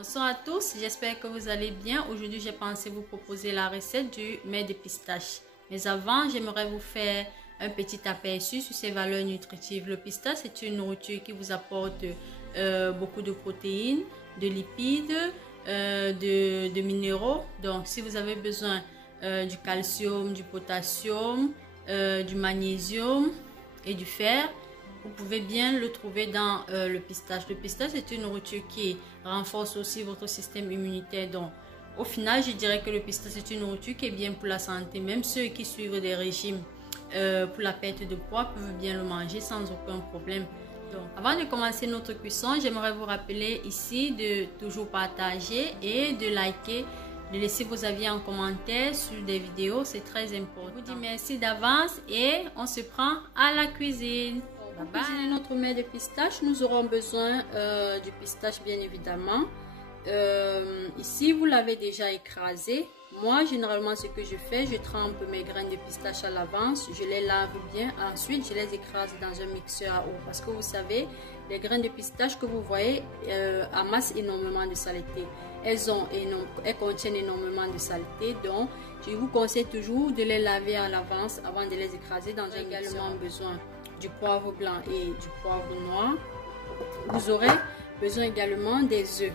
Bonsoir à tous, j'espère que vous allez bien. Aujourd'hui, j'ai pensé vous proposer la recette du mets de pistache. Mais avant, j'aimerais vous faire un petit aperçu sur ses valeurs nutritives. Le pistache, c'est une nourriture qui vous apporte beaucoup de protéines, de lipides, de minéraux. Donc, si vous avez besoin du calcium, du potassium, du magnésium et du fer, vous pouvez bien le trouver dans le pistache. Le pistache est une nourriture qui renforce aussi votre système immunitaire. Donc, au final, je dirais que le pistache est une nourriture qui est bien pour la santé. Même ceux qui suivent des régimes pour la perte de poids peuvent bien le manger sans aucun problème. Donc, avant de commencer notre cuisson, j'aimerais vous rappeler ici de toujours partager et de liker, de laisser vos avis en commentaire sur des vidéos. C'est très important. Je vous dis merci d'avance et on se prend à la cuisine. Pour cuisiner notre mets de pistache, nous aurons besoin du pistache bien évidemment. Ici, vous l'avez déjà écrasé. Moi, généralement, ce que je fais, je trempe mes graines de pistache à l'avance, je les lave bien, ensuite je les écrase dans un mixeur à eau. Parce que vous savez, les graines de pistache que vous voyez amassent énormément de saleté. Elles contiennent énormément de saleté, donc je vous conseille toujours de les laver à l'avance avant de les écraser dans un mixeur. Également besoin du poivre blanc et du poivre noir. Vous aurez besoin également des œufs.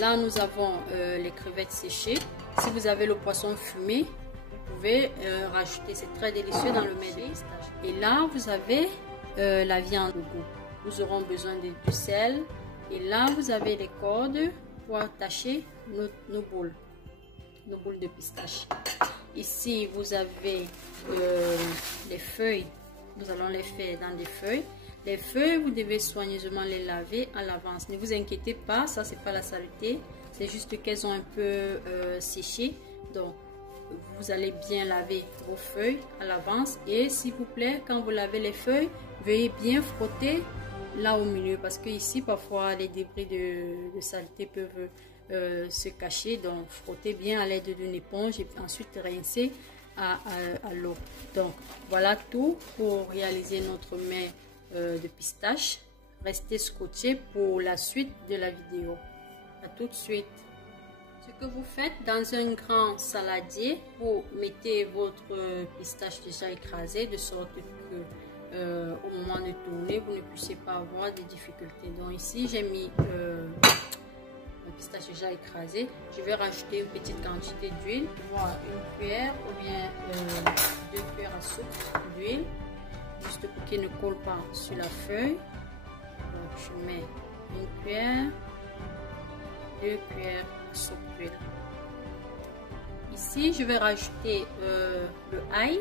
Là, nous avons les crevettes séchées. Si vous avez le poisson fumé, vous pouvez rajouter. C'est très délicieux dans le mets de pistache. Et là, vous avez la viande de goût. Nous aurons besoin du sel. Et là, vous avez les cordes pour attacher nos boules de pistache. Ici, vous avez les feuilles. Nous allons les faire dans des feuilles. Les feuilles, vous devez soigneusement les laver à l'avance. Ne vous inquiétez pas, ça c'est pas la saleté. C'est juste qu'elles ont un peu séché. Donc, vous allez bien laver vos feuilles à l'avance. Et s'il vous plaît, quand vous lavez les feuilles, veuillez bien frotter là au milieu. Parce que ici, parfois, les débris de saleté peuvent se cacher. Donc, frottez bien à l'aide d'une éponge et ensuite rincer à l'eau. Donc, voilà tout pour réaliser notre mets de pistache. Restez scotché pour la suite de la vidéo. À tout de suite. Ce que vous faites dans un grand saladier, vous mettez votre pistache déjà écrasé de sorte que au moment de tourner, vous ne puissiez pas avoir de difficultés. Donc ici, j'ai mis le pistache déjà écrasé. Je vais rajouter une petite quantité d'huile, voire une cuillère ou bien 2 cuillères à soupe d'huile, juste pour qu'il ne colle pas sur la feuille. Donc je mets une cuillère, 2 cuillères à soupe d'huile. Ici, je vais rajouter le ail.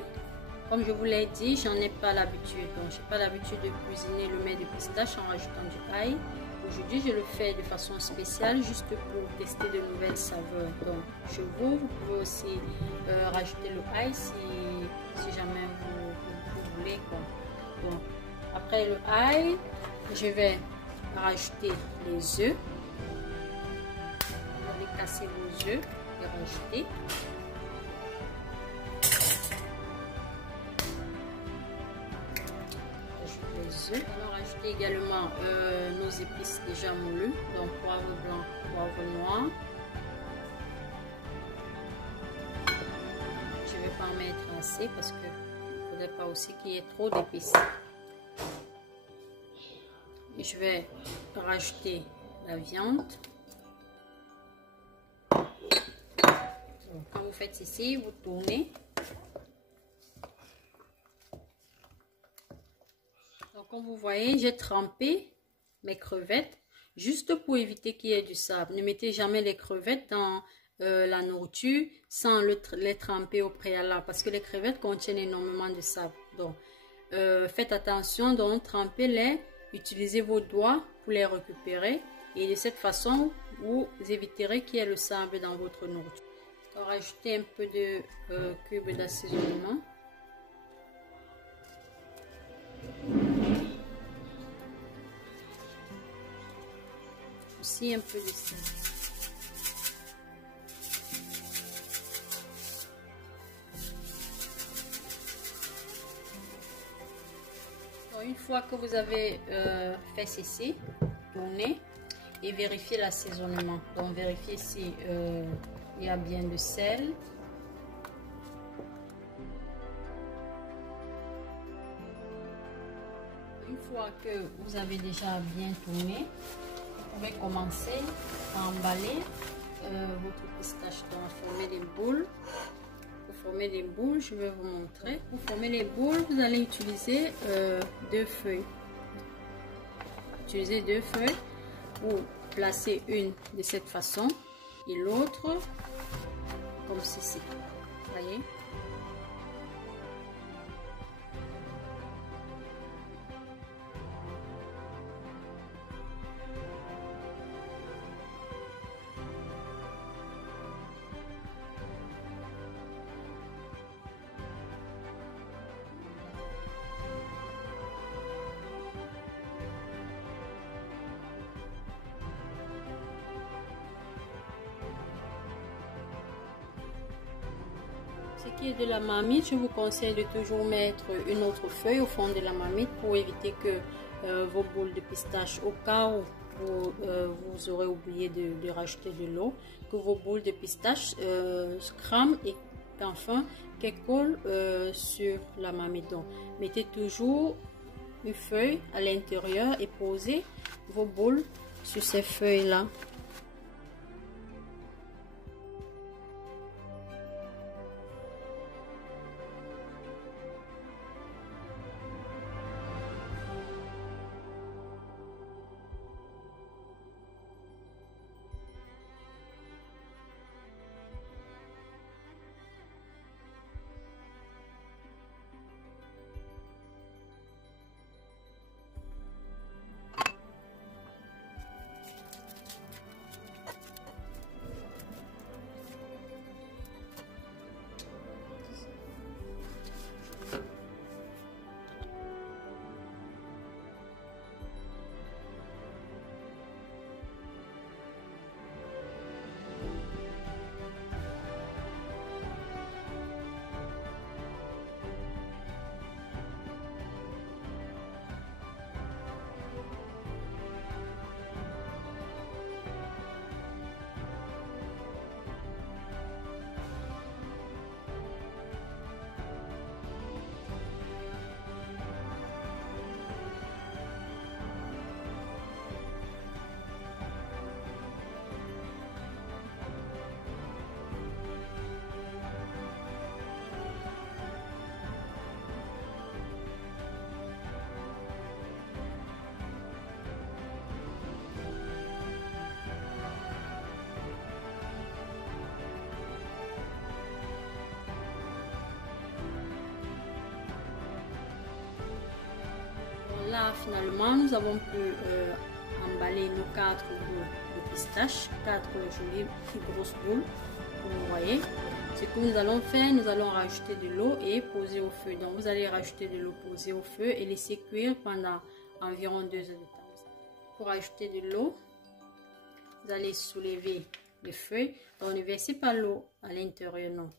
Comme je vous l'ai dit, j'en ai pas l'habitude. Donc, j'ai pas l'habitude de cuisiner le mets de pistache en rajoutant du ail. Aujourd'hui, je le fais de façon spéciale, juste pour tester de nouvelles saveurs. Donc, chez vous, vous pouvez aussi rajouter le ail si jamais vous voulez, quoi. Donc, après le ail, je vais rajouter les œufs. Vous allez casser vos œufs et rajouter. On va rajouter également nos épices déjà moulues, donc poivre blanc, poivre noir. Je ne vais pas en mettre assez parce qu'il ne faudrait pas aussi qu'il y ait trop d'épices. Et je vais rajouter la viande. Donc, quand vous faites ceci, vous tournez. Comme vous voyez, j'ai trempé mes crevettes juste pour éviter qu'il y ait du sable. Ne mettez jamais les crevettes dans la nourriture sans les tremper au préalable parce que les crevettes contiennent énormément de sable. Donc, faites attention, donc trempez-les, utilisez vos doigts pour les récupérer et de cette façon, vous éviterez qu'il y ait le sable dans votre nourriture. Donc, rajoutez un peu de cubes d'assaisonnement. Aussi un peu de sel. Une fois que vous avez fait ceci, tournez et vérifiez l'assaisonnement. Donc vérifiez si il y a bien de sel. Une fois que vous avez déjà bien tourné, vous pouvez commencer à emballer votre pistache. Donc former des boules. Pour former des boules, je vais vous montrer. Pour former les boules, vous allez utiliser deux feuilles. Utilisez deux feuilles pour placer une de cette façon et l'autre comme ceci. Voyez? Ce qui est de la marmite, je vous conseille de toujours mettre une autre feuille au fond de la marmite pour éviter que vos boules de pistache, au cas où vous aurez oublié de rajouter de l'eau, que vos boules de pistache se crament et qu'enfin qu'elles collent sur la marmite. Donc, mettez toujours une feuille à l'intérieur et posez vos boules sur ces feuilles-là. Là, finalement, nous avons pu emballer nos 4 boules de pistache, 4 jolies grosses boules, comme vous voyez. Ce que nous allons faire, nous allons rajouter de l'eau et poser au feu. Donc, vous allez rajouter de l'eau, poser au feu et laisser cuire pendant environ 2 heures de temps. Pour ajouter de l'eau, vous allez soulever les feuilles. Donc, ne versez pas l'eau à l'intérieur, non.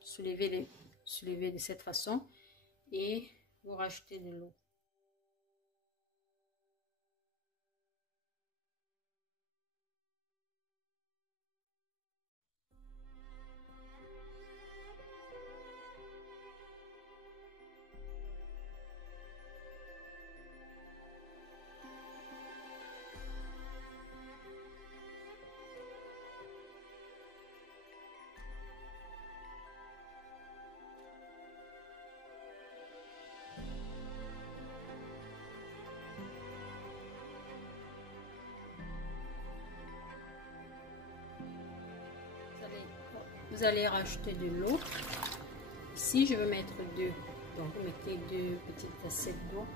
Soulevez de cette façon et vous rajoutez de l'eau. Vous allez rajouter de l'eau. Ici, je vais mettre 2. Donc, vous mettez 2 petites assiettes d'eau.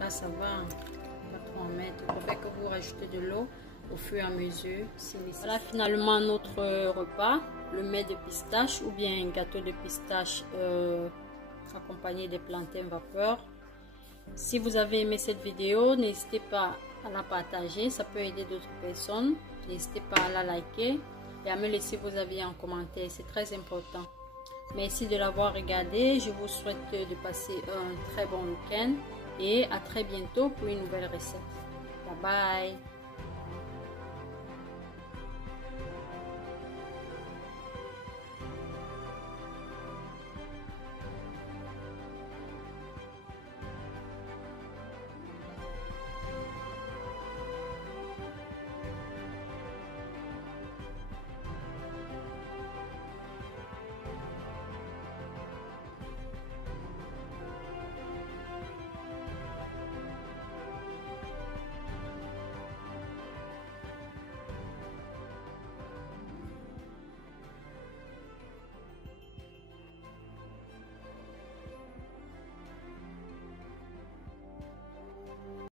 Là, ça va, pas trop en mettre. Il faudrait que vous rajoutez de l'eau au fur et à mesure. Voilà finalement notre repas, le mets de pistache ou bien un gâteau de pistache accompagné de plantains vapeur. Si vous avez aimé cette vidéo, n'hésitez pas à la partager, ça peut aider d'autres personnes. N'hésitez pas à la liker et à me laisser vos avis en commentaire. C'est très important. Merci de l'avoir regardé. Je vous souhaite de passer un très bon week-end et à très bientôt pour une nouvelle recette. Bye bye.